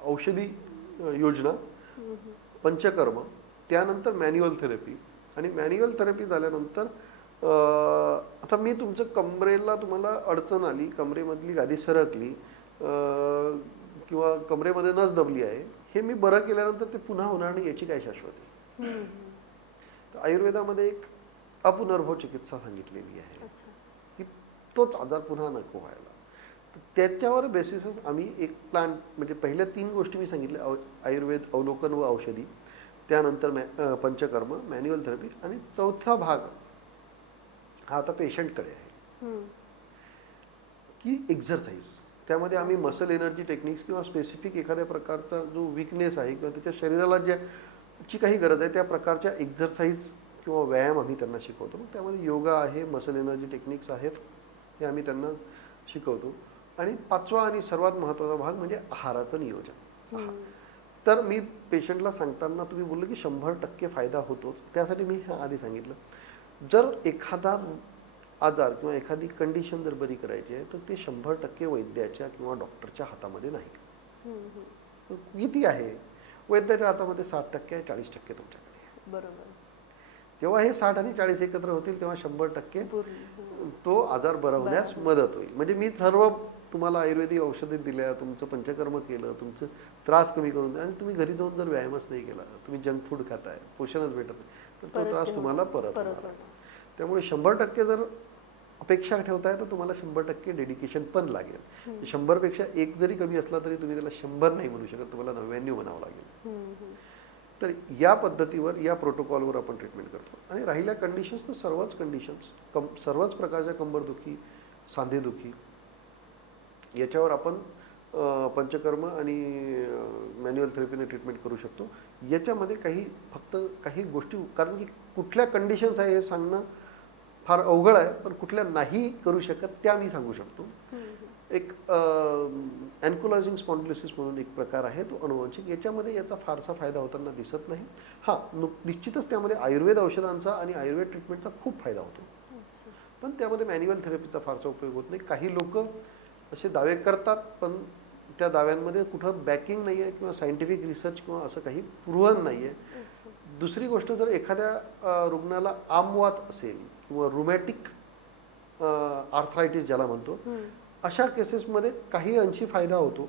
औषधी योजना, पंचकर्म, त्यानंतर मॅन्युअल थेरपी. आणि मॅन्युअल थेरपी झाल्यानंतर आता मी तुमचं कमरेला तुम्हाला अडचण आली, कमरेमधली गादी सरकली किंवा कमरेमध्ये नस दबली आहे, हे मी बरं केल्यानंतर ते पुन्हा होणार नाही याची काय शाश्वती? तर आयुर्वेदामध्ये एक अपुनर्भव चिकित्सा सांगितलेली आहे की तोच आजार पुन्हा नको व्हायला. त्याच्यावर बेसिसच आम्ही एक प्लॅन, म्हणजे पहिल्या 3 गोष्टी मी सांगितल्या, आयुर्वेद, अवलोकन व औषधी, त्यानंतर पंचकर्म, मॅन्युअल थेरपी, आणि चौथा भाग हा आता पेशंटकडे आहे की एक्झरसाइज. त्यामध्ये आम्ही मसल एनर्जी टेक्निक्स किंवा स्पेसिफिक एखाद्या प्रकारचा जो वीकनेस आहे किंवा त्याच्या शरीराला ज्याची काही गरज आहे त्या प्रकारच्या एक्झरसाइज किंवा व्यायाम आम्ही त्यांना शिकवतो. त्यामध्ये योगा आहे, मसल एनर्जी टेक्निक्स आहेत, हे आम्ही त्यांना शिकवतो. आणि 5वा आणि सर्वात महत्त्वाचा भाग म्हणजे आहाराचं नियोजन. तर मी पेशंटला सांगताना तुम्ही बोललो की 100% फायदा होतोच, त्यासाठी मी आधी सांगितलं, जर एखादा आजार किंवा एखादी कंडिशन जर बरी करायची आहे तर ते 100% वैद्याच्या किंवा डॉक्टरच्या हातामध्ये नाही. किती आहे? वैद्याच्या हातामध्ये 60% आहे, 40% तुमच्याकडे आहे. बरोबर. जेव्हा हे 60 आणि 40 एकत्र होतील तेव्हा 100% तो आजार बरा होण्यास मदत होईल. म्हणजे मी सर्व तुम्हाला आयुर्वेदिक औषधे दिल्या, तुमचं पंचकर्म केलं, तुमचं त्रास कमी करून दिला, आणि तुम्ही घरी जाऊन जर व्यायामच नाही केला, तुम्ही जंक फूड खाताय, पोषणच भेटत नाही, तर तो त्रास तुम्हाला परत होणार. त्यामुळे 100% जर अपेक्षा ठेवताय तर तुम्हाला 100% डेडिकेशन पण लागेल. 100 पेक्षा 1 जरी कमी असला तरी तुम्ही त्याला 100 नाही म्हणू शकत, तुम्हाला 99 म्हणावं लागेल. तर या पद्धतीवर, या प्रोटोकॉलवर आपण ट्रीटमेंट करतो. आणि राहिल्या कंडिशन्स तर सर्वच कंडिशन्स, सर्वच प्रकारच्या कंबरदुखी, सांधेदुखी, याच्यावर आपण पंचकर्म आणि मॅन्युअल थेरपीने ट्रीटमेंट करू शकतो. याच्यामध्ये फक्त काही गोष्टी, कारण की कुठल्या कंडिशन्स आहे हे सांगणं फार अवघड आहे, पण कुठल्या नाही करू शकत त्या मी सांगू शकतो. एक अँकोलायझिंग स्पॉन्डिलोसिस म्हणून एक प्रकार आहे, तो अनुवांशिक. याच्यामध्ये याचा फारसा फायदा होताना दिसत नाही. निश्चितच त्यामध्ये आयुर्वेद औषधांचा आणि आयुर्वेद ट्रीटमेंटचा खूप फायदा होतो, पण त्यामध्ये मॅन्युअल थेरपीचा फारसा उपयोग होत नाही. काही लोक असे दावे करतात, पण त्या दाव्यांमध्ये कुठं बॅकिंग नाही आहे किंवा सायंटिफिक रिसर्च किंवा असं काही प्रूव्हन नाही आहे. दुसरी गोष्ट, जर एखाद्या रुग्णाला आमवात असेल किंवा रुमॅटिक आर्थरायटिस ज्याला म्हणतो, अशा केसेसमध्ये काही अंशी फायदा होतो.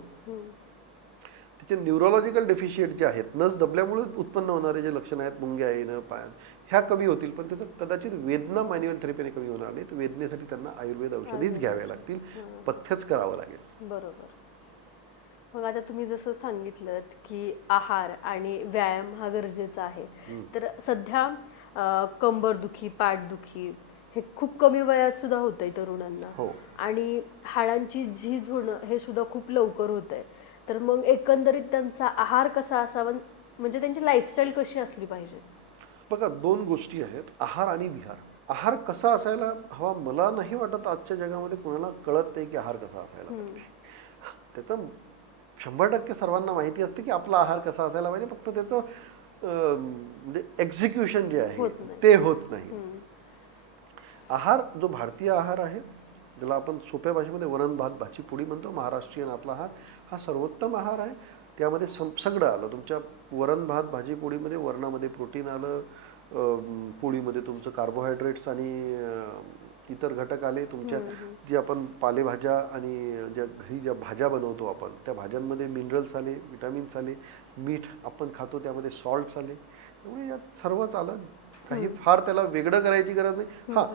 त्याचे न्यूरोलॉजिकल डेफिशिएट जे आहेत, नस दबल्यामुळे उत्पन्न होणारे जे लक्षणं आहेत, मुंग्या येणं, पायात, ह्या कमी होतील, पण त्याचं कदाचित वेदना मॅन्युअल थेरपीने कमी होणार नाही. तर वेदनेसाठी त्यांना आयुर्वेद औषधीच घ्यावे लागतील, पथ्यच करावं लागेल. बरोबर. मग आता तुम्ही जसं सांगितलं की आहार आणि व्यायाम हा गरजेचा आहे, तर सध्या कंबरदुखी, पाठदुखी हे खूप कमी वयात सुद्धा होत आहे तरुणांना. हो. आणि हाडांची झीज होणं हे सुद्धा खूप लवकर होत आहे. तर मग एकंदरीत त्यांचा आहार कसा असावा, म्हणजे त्यांची लाईफस्टाईल कशी असली पाहिजे? बघा, दोन गोष्टी आहेत, आहार आणि विहार. आहार कसा असायला हवा, मला नाही वाटत आजच्या जगामध्ये कोणाला कळत नाही की आहार कसा असायला पाहिजे. त्याचं 100% सर्वांना माहिती असते की आपला आहार कसा असायला पाहिजे, फक्त त्याचं म्हणजे एक्झिक्युशन जे आहे ते होत नाही. आहार जो भारतीय आहार आहे, ज्याला आपण सोप्या भाषेमध्ये वरण भात भाजी पोळी म्हणतो, महाराष्ट्रीयन आपला आहार, हा सर्वोत्तम आहार आहे. त्यामध्ये सगळं आलं. तुमच्या वरण भात भाजी पोळीमध्ये वरणामध्ये प्रोटीन आलं, पोळीमध्ये तुमचं कार्बोहायड्रेट्स आणि इतर घटक आले. तुमच्या जी आपण पालेभाज्या आणि ज्या भाज्या बनवतो आपण, त्या भाज्यांमध्ये मिनरल्स आले, विटामिन्स आले, मीठ आपण खातो त्यामध्ये सॉल्ट्स आले. त्यामुळे यात सर्वच आलं. काही फार त्याला वेगळं करायची गरज नाही.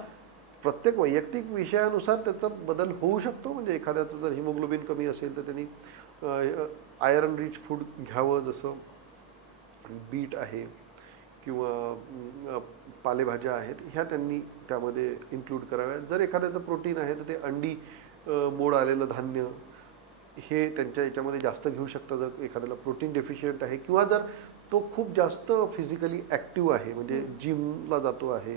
प्रत्येक वैयक्तिक विषयानुसार त्याचा बदल होऊ शकतो. म्हणजे एखाद्याचं जर हिमोग्लोबिन कमी असेल तर त्यांनी आयरन रिच फूड घ्यावं, जसं बीट आहे किंवा पालेभाज्या आहेत, ह्या त्यांनी त्यामध्ये इन्क्लूड कराव्या. जर एखाद्याचं प्रोटीन आहे तर ते अंडी, मोड आलेलं धान्य हे त्यांच्या याच्यामध्ये जास्त घेऊ शकतात जर एखाद्याला प्रोटीन डेफिशियंट आहे, किंवा जर तो खूप जास्त फिजिकली ॲक्टिव्ह आहे, म्हणजे जिमला जातो आहे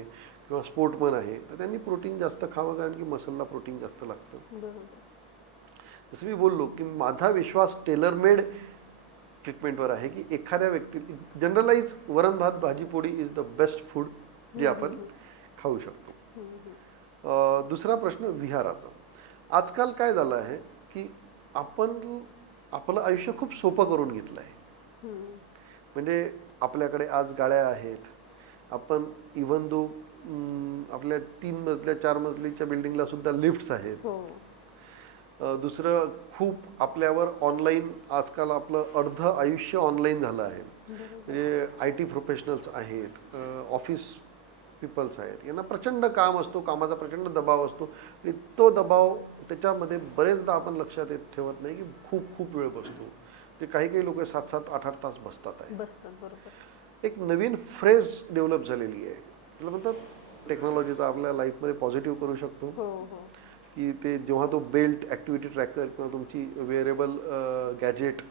किंवा स्पोर्टमन आहे, तर त्यांनी प्रोटीन जास्त खावं, कारण की मसलला प्रोटीन जास्त लागतं. जसं मी बोललो की माझा विश्वास टेलर मेड ट्रीटमेंटवर आहे, की एखाद्या व्यक्ती जनरलाइज वरण भात भाजी पोळी इज द बेस्ट फूड जे आपण खाऊ शकतो. दुसरा प्रश्न विहाराचा. आजकाल काय झालं आहे की आपण आपलं आयुष्य खूप सोपं करून घेतलं आहे. म्हणजे आपल्याकडे आज गाड्या आहेत, आपण इव्हन दो आपल्या 3 मजल्या 4 मजलीच्या बिल्डिंगला सुद्धा लिफ्ट्स आहेत. दुसरं, खूप आपल्यावर ऑनलाईन आजकाल आपलं अर्ध आयुष्य ऑनलाईन झालं आहे. म्हणजे IT प्रोफेशनल्स आहेत, ऑफिस पीपल्स आहेत, यांना प्रचंड काम असतो, कामाचा प्रचंड दबाव असतो. आणि तो दबाव, त्याच्यामध्ये बरेचदा आपण लक्षात ठेवत नाही की खूप खूप वेळ बसतो. ते काही लोक 7-7, 8-8 तास बसतात आहे. एक नवीन फ्रेज डेव्हलप झालेली आहे, त्याला म्हणतात टेक्नॉलॉजीचा आपल्या लाईफमध्ये पॉझिटिव्ह करू शकतो. की ते जेव्हा तो बेल्ट, ॲक्टिव्हिटी ट्रॅकर किंवा तुमची वेअरेबल गॅजेट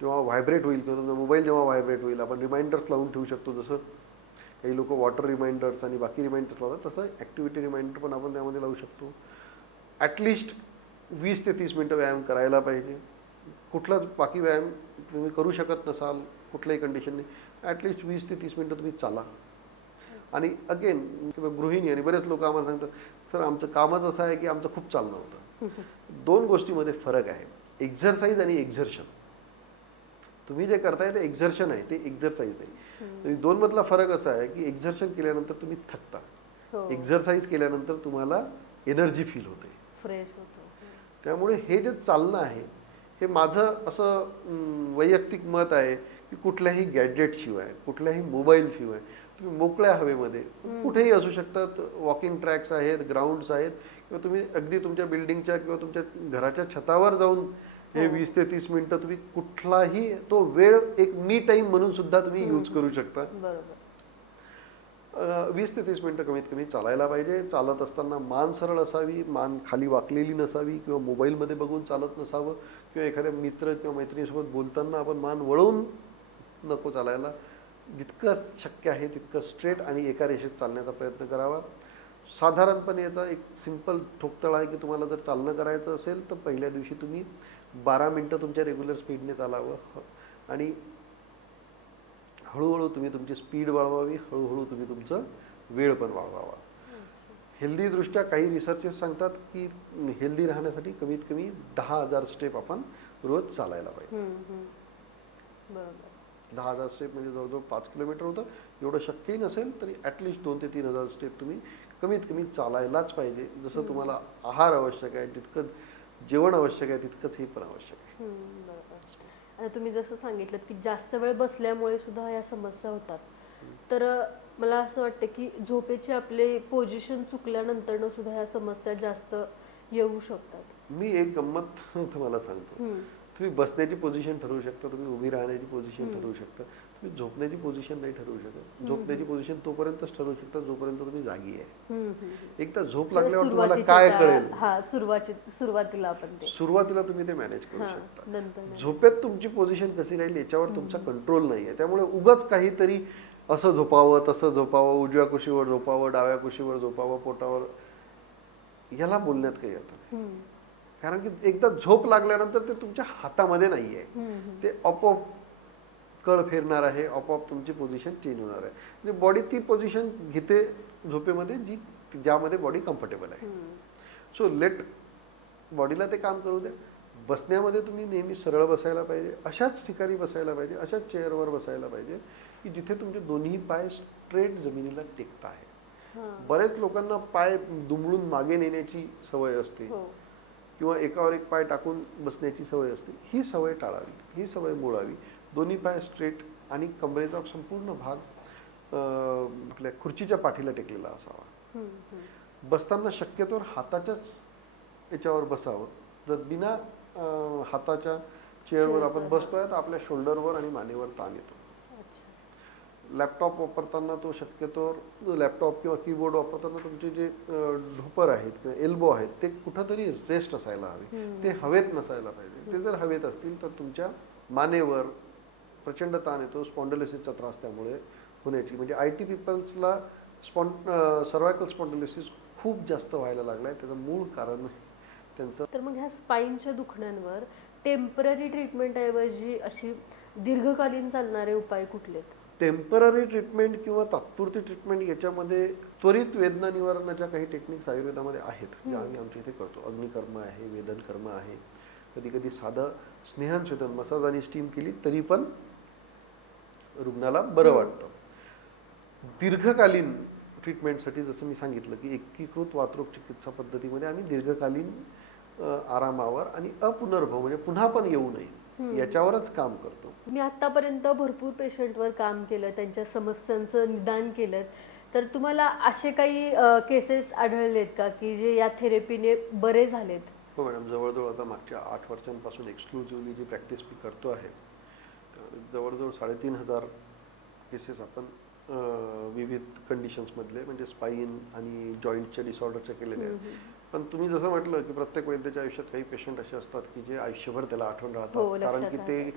जेव्हा व्हायब्रेट होईल किंवा तुमचा मोबाईल जेव्हा व्हायब्रेट होईल, आपण रिमाइंडर्स लावून ठेवू शकतो. जसं काही लोक वॉटर रिमाइंडर्स आणि बाकी रिमाइंडर्स लावतात, तसं ॲक्टिव्हिटी रिमाइंडर पण आपण त्यामध्ये लावू शकतो. ॲटलिस्ट 20 ते 30 मिनटं व्यायाम करायला पाहिजे. कुठलाच बाकी व्यायाम तुम्ही करू शकत नसाल कुठल्याही कंडिशनने, ॲटलिस्ट 20 ते 30 मिनटं तुम्ही चाला. आणि अगेन गृहिणी आणि बरेच लोक आम्हाला सांगतात, सर आमचं कामच असं आहे की आमचं खूप चालणं होतं. 2 गोष्टीमध्ये फरक आहे, एक्झरसाइज आणि एक्झर्शन. तुम्ही जे करताय ते एक्झर्शन आहे, ते एक्झरसाइज नाही. 2 मधला फरक असा आहे की एक्झर्शन केल्यानंतर तुम्ही थकता, एक्झरसाइज केल्यानंतर तुम्हाला एनर्जी फील होते, फ्रेश होतो. त्यामुळे हे जे चालणं आहे, हे माझं असं वैयक्तिक मत आहे की कुठल्याही गॅजेटशिवाय, कुठल्याही मोबाईलशिवाय तुम्ही मोकळ्या हवेमध्ये कुठेही असू शकतात, वॉकिंग ट्रॅक्स आहेत, ग्राउंड्स आहेत, किंवा तुम्ही अगदी तुमच्या बिल्डिंगच्या किंवा तुमच्या घराच्या छतावर जाऊन हे 20 ते 30 मिनिटं तुम्ही कुठलाही तो वेळ एक मी टाईम म्हणून सुद्धा तुम्ही यूज करू शकता. 20 ते 30 मिनिटं कमीत कमी चालायला पाहिजे. चालत असताना मान सरळ असावी, मान खाली वाकलेली नसावी, किंवा मोबाईलमध्ये बघून चालत नसावं, किंवा एखाद्या मित्र किंवा मैत्रिणीसोबत बोलताना आपण मान वळवून नको चालायला. जितकं शक्य आहे तितकं स्ट्रेट आणि एका रेषेत चालण्याचा प्रयत्न करावा. साधारणपणे याचा एक सिंपल ठोकताळा आहे की तुम्हाला जर चालणं करायचं असेल तर पहिल्या दिवशी तुम्ही 12 मिनिटं तुमच्या रेग्युलर स्पीडने चालावं आणि हळूहळू तुम्ही तुमची स्पीड वाढवावी, हळूहळू तुम्ही तुमचं वेळ पण वाढवावा. हेल्दी दृष्ट्या काही रिसर्चेस सांगतात की हेल्दी राहण्यासाठी कमीत कमी 10,000 स्टेप आपण रोज चालायला पाहिजे. बरोबर. 10,000 स्टेप म्हणजे जवळजवळ 5 किलोमीटर होतं. एवढं शक्यही नसेल तरी ॲटलिस्ट 2,000 ते 3,000 स्टेप तुम्ही कमीत कमी चालायलाच पाहिजे. जसं तुम्हाला आहार आवश्यक आहे तितकं जेवण आवश्यक आहे तितकंच हे पण आवश्यक आहे. बरोबर. आता तुम्ही जसं सांगितलं की जास्त वेळ बसल्यामुळे सुद्धा या समस्या होतात. तर मला असं वाटतं की झोपेची आपले पोझिशन चुकल्यानंतर सुद्धा ह्या समस्या जास्त येऊ शकतात. मी एक गंमत तुम्हाला सांगतो. तुम्ही बसण्याची पोझिशन ठरवू शकता, तुम्ही उभी राहण्याची पोझिशन ठरवू शकता, तुम्ही झोपण्याची पोझिशन नाही ठरवू शकत. झोपण्याची पोझिशन तोपर्यंतच ठरवू शकता जोपर्यंत तुम्ही जागी आहे. एकदा झोप लागल्यावर तुम्हाला काय कळेल. सुरुवातीला आपण ते सुरुवातीला तुम्ही ते मॅनेज करू शकता. नंतर झोपेत तुमची पोझिशन कशी राहील याच्यावर तुमचा कंट्रोल नाहीये. त्यामुळे उगाच काहीतरी असं झोपावं तसं झोपावं, उजव्या कुशीवर झोपावं, डाव्या कुशीवर झोपावं, पोटावर, याला बोलण्यात काही अर्थ नाही. कारण की एकदा झोप लागल्यानंतर ते तुमच्या हातामध्ये नाहीये. ते आपोआप कळ फिरणार आहे, आपोआप तुमची पोझिशन चेंज होणार आहे. म्हणजे बॉडी ती पोझिशन घेते झोपेमध्ये ज्यामध्ये बॉडी कम्फर्टेबल आहे. सो लेट बॉडीला ते काम करू द्या. बसण्यामध्ये तुम्ही नेहमी सरळ बसायला पाहिजे, अशाच ठिकाणी बसायला पाहिजे, अशाच चेअरवर बसायला पाहिजे की जिथे तुमचे दोन्ही पाय स्ट्रेट जमिनीला टेकत आहे. बरेच लोकांना पाय दुमडून मागे नेण्याची सवय असते किंवा एकावर एक पाय टाकून बसण्याची सवय असते. ही सवय टाळावी, ही सवय मोडावी. दोन्ही पाय स्ट्रेट आणि कमरेचा संपूर्ण भाग आपल्या खुर्चीच्या पाठीला टेकलेला असावा. बसताना शक्यतोवर हाताच्याच याच्यावर बसावं. जर बिना हाताच्या चेअरवर आपण बसतोय तर आपल्या शोल्डरवर आणि मानेवर ताण येतो. लॅपटॉप वापरताना तो शक्यतोवर लॅपटॉप किंवा कीबोर्ड वापरताना तुमचे जे ढोपर आहेत किंवा एल्बो आहेत ते कुठंतरी रेस्ट असायला हवे, ते हवेत नसायला पाहिजे. ते जर हवेत असतील तर तुमच्या मानेवर प्रचंड ताण येतो. स्पॉन्डिलोसिसचा त्रास त्यामुळे होण्याची, म्हणजे IT पीपल्सला सर्वायकल स्पॉन्डिलोसिस खूप जास्त व्हायला लागलाय. त्याचं मूळ कारण त्यांचं. तर मग ह्या स्पाईनच्या दुखण्यांवर टेम्पररी ट्रीटमेंट ऐवजी अशी दीर्घकालीन चालणारे उपाय कुठले? टेम्पररी ट्रीटमेंट किंवा तात्पुरती ट्रीटमेंट याच्यामध्ये त्वरित वेदना निवारणाच्या काही टेक्निक्स आयुर्वेदामध्ये आहेत ज्या आम्ही आमच्या इथे करतो. अग्निकर्म आहे, वेदन कर्म आहे, कधी कधी साधं स्नेहन मसाज आणि स्टीम केली तरी पण रुग्णाला बरं वाटतं. दीर्घकालीन ट्रीटमेंटसाठी जसं मी सांगितलं की एकीकृत वातरोग चिकित्सा पद्धतीमध्ये आम्ही दीर्घकालीन आरामावर आणि अपुनर्भव म्हणजे पुन्हा पण येऊ नये याच्यावरच काम करतो. मी आतापर्यंत भरपूर पेशंटवर काम केलं, त्यांच्या समस्यांचं निदान केलं. तर तुम्हाला असे काही केसेस आढळलेत का की जे या थेरपीने बरे झालेत? हो मॅडम, जवळजवळ आता मागच्या 8 वर्षांपासून एक्सक्लुझिव्हली जी प्रॅक्टिस मी करतो आहे, जवळजवळ 3,500 केसेस आपण विविध कंडिशन्समधले म्हणजे स्पाईन आणि जॉईंटच्या डिसऑर्डरच्या केलेल्या आहेत. पण तुम्ही जसं म्हटलं की प्रत्येक वैद्याच्या आयुष्यात काही पेशंट असे असतात की जे आयुष्यभर त्याला आठवण राहतात. कारण की ते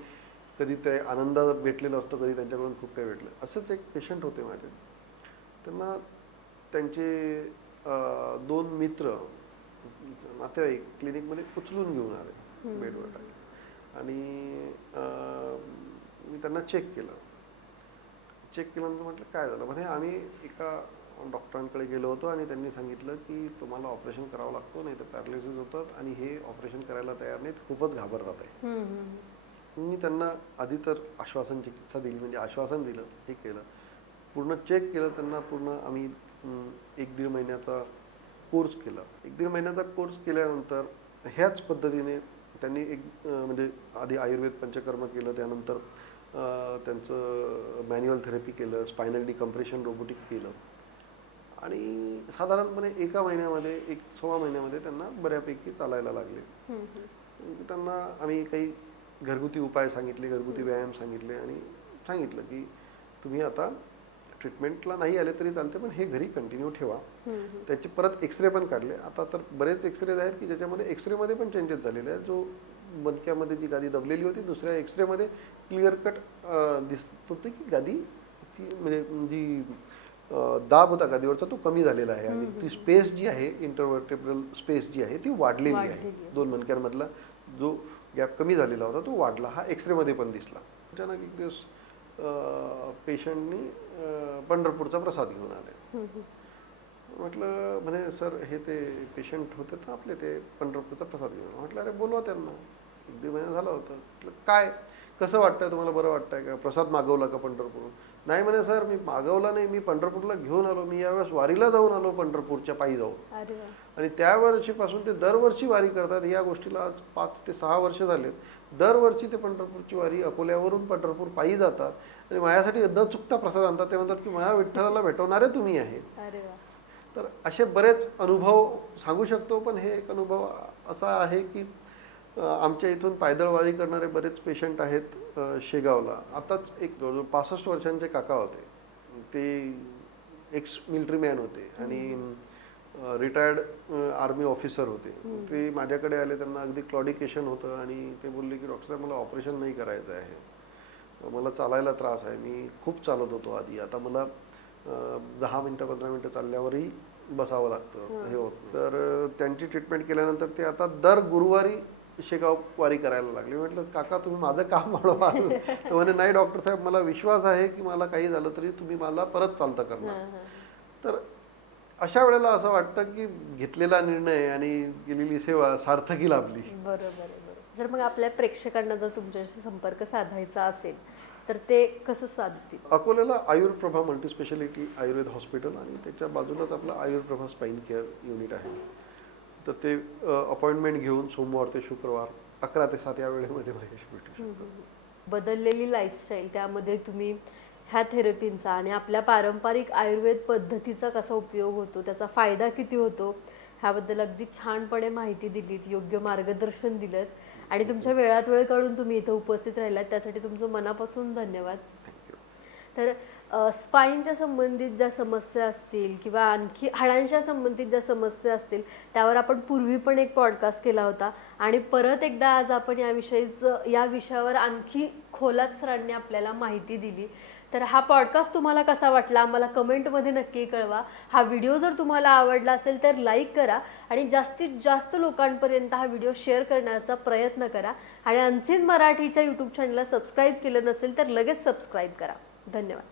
कधी ते आनंद भेटलेला असतो, कधी त्यांच्याकडून खूप काही भेटलं. असंच एक पेशंट होते माझे. त्यांना त्यांचे 2 मित्र नातेवाईक क्लिनिकमध्ये उचलून घेऊन आले, बेडवर टाकले आणि मी त्यांना चेक केल्यानंतर म्हटलं काय झालं. म्हणजे आम्ही एका डॉक्टरांकडे गेलो होतो आणि त्यांनी सांगितलं की तुम्हाला ऑपरेशन करावं लागतो, नाही तर पॅरालिसिस होतात आणि हे ऑपरेशन करायला तयार नाहीत, खूपच घाबरतात आहे. मी त्यांना आधी तर आश्वासन चिकित्सा दिली, म्हणजे आश्वासन दिलं, हे केलं, पूर्ण चेक केलं त्यांना. पूर्ण आम्ही 1-1.5 महिन्याचा कोर्स केला. 1-1.5 महिन्याचा कोर्स केल्यानंतर ह्याच पद्धतीने त्यांनी म्हणजे आधी आयुर्वेद पंचकर्म केलं, त्यानंतर त्यांचं मॅन्युअल थेरपी केलं, स्पायनल डिकम्प्रेशन रोबोटिक केलं आणि साधारणपणे 1 महिन्यामध्ये 1-1.25 महिन्यामध्ये त्यांना बऱ्यापैकी चालायला लागले. त्यांना आम्ही काही घरगुती उपाय सांगितले, घरगुती व्यायाम सांगितले आणि सांगितलं की तुम्ही आता ट्रीटमेंटला नाही आले तरी चालते, पण हे घरी कंटिन्यू ठेवा. त्याचे परत एक्सरे पण काढले. आता तर बरेच एक्सरे आहेत की ज्याच्यामध्ये एक्सरेमध्ये पण चेंजेस झालेले आहेत, जो मणक्यामध्ये जी गादी दबलेली होती, दुसऱ्या एक्सरेमध्ये क्लिअर कट दिसत होतं की गादी ती म्हणजे जी दाब होता गादीवरचा तो कमी झालेला आहे आणि ती स्पेस जी आहे इंटरव्हर्टेब्रल स्पेस जी आहे ती वाढलेली आहे. दोन मणक्यांमधला जो गॅप कमी झालेला होता तो वाढला. हा एक्सरेमध्ये पण दिसला. अचानक एक दिवस पेशंटनी पंढरपूरचा प्रसाद घेऊन आले. म्हटलं म्हणे सर हे ते पेशंट होते ना आपले, ते पंढरपूरचा प्रसाद घेऊन. म्हटलं अरे बोलवा त्यांना, 1-2 महिना झाला होता. म्हटलं काय कसं वाटतंय तुम्हाला, बरं वाटतंय का, प्रसाद मागवला का पंढरपूर? नाही म्हणे सर मी मागवला नाही, मी पंढरपूरला घेऊन आलो, मी यावेळेस वारीला जाऊन आलो पंढरपूरच्या पायी जाऊन. आणि त्या वर्षीपासून ते दरवर्षी वारी करतात. या गोष्टीला आज 5 ते 6 वर्ष झालेत. दरवर्षी ते पंढरपूरची वारी अकोल्यावरून पंढरपूर पायी जातात आणि माझ्यासाठी न चुकता प्रसाद आणतात. ते म्हणतात की माझ्या विठ्ठलाला भेटवणारे तुम्ही आहे. तर असे बरेच अनुभव सांगू शकतो, पण हे एक अनुभव असा आहे की आमच्या इथून पायदळ वारी करणारे बरेच पेशंट आहेत शेगावला. आताच एक जवळजवळ 65 वर्षांचे काका होते. ते एक्स मिलिटरी मॅन होते आणि रिटायर्ड आर्मी ऑफिसर होते. ते माझ्याकडे आले, त्यांना अगदी क्लॉडिकेशन होतं आणि ते बोलले की डॉक्टर साहेब मला ऑपरेशन नाही करायचं आहे, मला चालायला त्रास आहे, मी खूप चालत होतो आधी, आता मला 10 मिनिटं 15 मिनिटं चालल्यावरही बसावं लागतं हे होत. तर त्यांची ट्रीटमेंट केल्यानंतर ते आता दर गुरुवारी शेगाव वारी करायला लागले. म्हटलं काका तुम्ही माझं काम वाढवा. तर म्हणे नाही डॉक्टर साहेब मला विश्वास आहे की मला काही झालं तरी तुम्ही मला परत चालता करणार. तर अशा वेळेला असं वाटतं की घेतलेला निर्णय आणि केलेली सेवा सार्थकी लाभली. बरोबर. जर मग आपल्या प्रेक्षकांना जर तुमच्याशी संपर्क साधायचा असेल तर ते कसं साधतील? अकोल्याला आयुर्प्रभा मल्टीस्पेशालिटी आयुर्वेद हॉस्पिटल आणि त्याच्या बाजूलाच आपलं आयुर्प्रभा स्पाईन केअर युनिट आहे. तर ते अपॉइंटमेंट घेऊन सोमवार ते शुक्रवार 11 ते 7 या वेळेमध्ये माझ्याशी भेटू शकतो. बदललेली लाईफस्टाईल, त्यामध्ये तुम्ही ह्या थेरपींचा आणि आपल्या पारंपरिक आयुर्वेद पद्धतीचा कसा उपयोग होतो, त्याचा फायदा किती होतो, ह्याबद्दल अगदी छानपणे माहिती दिलीत, योग्य मार्गदर्शन दिलं आणि तुमच्या वेळात वेळ काढून तुम्ही इथं उपस्थित राहिलात त्यासाठी तुमचं मनापासून धन्यवाद. तर स्पाईनच्या संबंधित ज्या समस्या असतील किंवा आणखी हाडांच्या संबंधित ज्या समस्या असतील त्यावर आपण पूर्वी पण एक पॉडकास्ट केला होता आणि परत एकदा आज आपण या विषयावर आणखी खोलात सरांनी आपल्याला माहिती दिली. तर हा पॉडकास्ट तुम्हाला कसा वाटला आम्हाला कमेंटमध्ये नक्की कळवा. हा व्हिडिओ जर तुम्हाला आवडला असेल तर लाईक करा आणि जास्तीत जास्त लोकांपर्यंत हा व्हिडिओ शेअर करण्याचा प्रयत्न करा आणि अनसीन मराठीच्या यूट्यूब चॅनलला सबस्क्राईब केलं नसेल तर लगेच सबस्क्राईब करा. धन्यवाद.